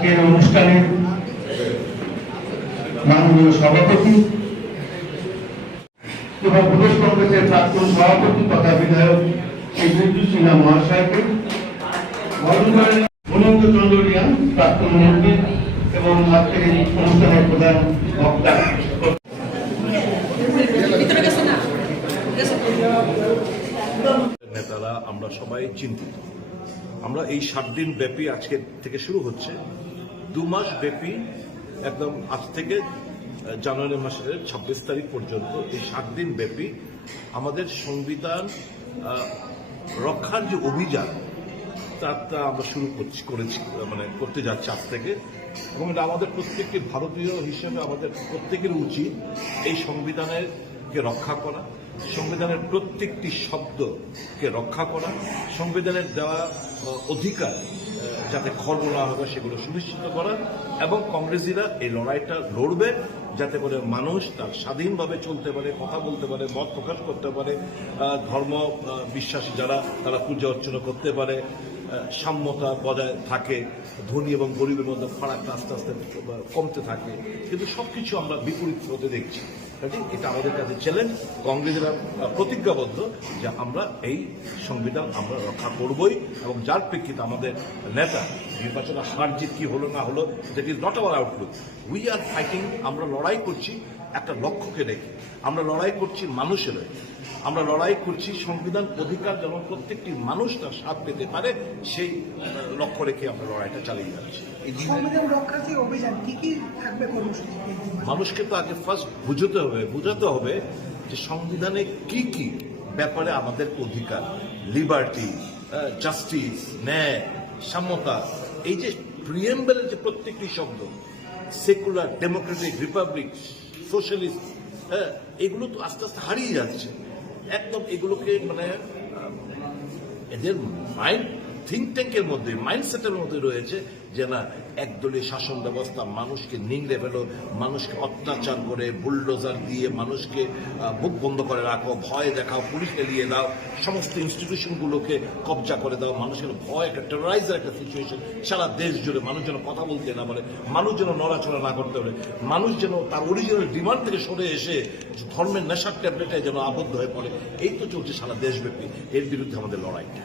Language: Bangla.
আজকের অনুষ্ঠানের মাননীয় সভাপতি এবং প্রদেশ কংগ্রেসের প্রাক্তন সভাপতি তথা বিধায়ক শ্রী বিদ্যুৎ সিনহা মহাশয়কে অনন্ত চন্দ্রিয়া প্রাক্তন মন্ত্রী এবং আজকের এই অনুষ্ঠানের প্রধান বক্তা। নেতারা, আমরা সবাই চিন্তিত। আমরা এই সাত দিন ব্যাপী আজকে থেকে শুরু হচ্ছে। দু মাস ব্যাপী একদম আজ থেকে জানুয়ারি মাসের ছাব্বিশ তারিখ পর্যন্ত এই সাত দিন ব্যাপী আমাদের সংবিধান রক্ষার যে অভিযান, তারটা আমরা শুরু করছি, করেছি মানে করতে যাচ্ছি আজ থেকে। এবং এটা আমাদের প্রত্যেকটি ভারতীয় হিসেবে আমাদের প্রত্যেকের উচিত এই সংবিধানের কে রক্ষা করা। সংবিধানের প্রত্যেকটি শব্দকে রক্ষা করা, সংবিধানের দেওয়া অধিকার যাতে খর্ব না হবে সেগুলো সুনিশ্চিত করা এবং কংগ্রেসিরা এই লড়াইটা লড়বে যাতে করে মানুষ তার স্বাধীনভাবে চলতে পারে, কথা বলতে পারে, মত প্রকাশ করতে পারে ধর্ম বিশ্বাসী যারা, তারা পূজা অর্চনা করতে পারে সাম্যতা বজায় থাকে, ধনী এবং গরিবের মধ্যে ফারাকটা আস্তে আস্তে কমতে থাকে। কিন্তু সবকিছু আমরা বিপরীত হতে দেখছি। কাজে এটা আমাদের কাছে চ্যালেঞ্জ কংগ্রেসেরা প্রতিজ্ঞাবদ্ধ যে আমরা এই সংবিধান আমরা রক্ষা করবই এবং যার প্রেক্ষিতে আমাদের নেতা নির্বাচনে হার জিত কি হলো না হলো that is not our outlook we are fighting আমরা লড়াই করছি একটা লক্ষ্যকে রেখে আমরা লড়াই করছি মানুষের। আমরা লড়াই করছি সংবিধান অধিকার যেন প্রত্যেকটি মানুষ তার স্বাদ পেতে পারে সেই লক্ষ্য রেখে আমরা লড়াইটা চালিয়ে যাচ্ছি। মানুষকে তো আগে ফার্স্ট বুঝতে হবে বুঝাতে হবে যে সংবিধানে কি কি ব্যাপারে আমাদের অধিকার। লিবার্টি জাস্টিস ন্যায় সাম্যতা এই যে প্রিয়েম্বেলের যে প্রত্যেকটি শব্দ সেকুলার ডেমোক্রেটিক রিপাবলিক সোশ্যালিস্ট হ্যাঁ এগুলো তো আস্তে আস্তে হারিয়ে যাচ্ছে। একদম এগুলোকে মানে এদের মাইন্ড থিঙ্ক ট্যাঙ্কের মধ্যে মাইন্ডসেটের মধ্যে রয়েছে যে না একদলীয় শাসন ব্যবস্থা মানুষকে নিংড়ে ফেলো মানুষকে অত্যাচার করে বুলডোজার দিয়ে মানুষকে মুখ বন্ধ করে রাখো, ভয় দেখাও, পুলিশ এলিয়ে দাও, সমস্ত ইনস্টিটিউশনগুলোকে কবজা করে দাও, মানুষের ভয়, একটা টেরোরাইজার একটা সিচুয়েশন সারা দেশ জুড়ে মানুষ যেন কথা বলতে না পারে, মানুষ যেন নড়াচড়া না করতে পারে, মানুষ যেন তার অরিজিনাল ডিমান্ড থেকে সরে এসে ধর্মের নেশার ট্যাবলেটে যেন আবদ্ধ হয়ে পড়ে, এই তো চলছে সারা দেশব্যাপী, এর বিরুদ্ধে আমাদের লড়াইটা।